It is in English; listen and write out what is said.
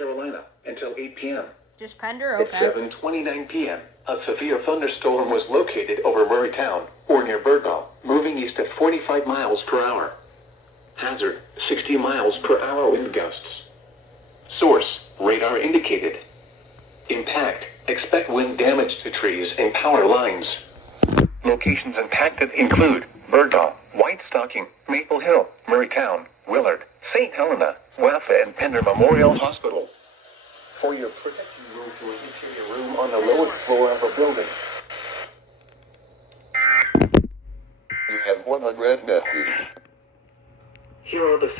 Carolina, until 8 p.m. Just Pender? At Okay. 7:29 p.m., a severe thunderstorm was located over Murraytown, or near Birdville, moving east at 45 miles per hour. Hazard, 60 miles per hour wind gusts. Source, radar indicated. Impact, expect wind damage to trees and power lines. Locations impacted include Birdville, White Stocking, Maple Hill, Murraytown, Willard, St. Helena, Waffa, and Pender Memorial Hospital. For your protection, move to an interior room on the lowest floor of a building. You have 100 messages. Here are the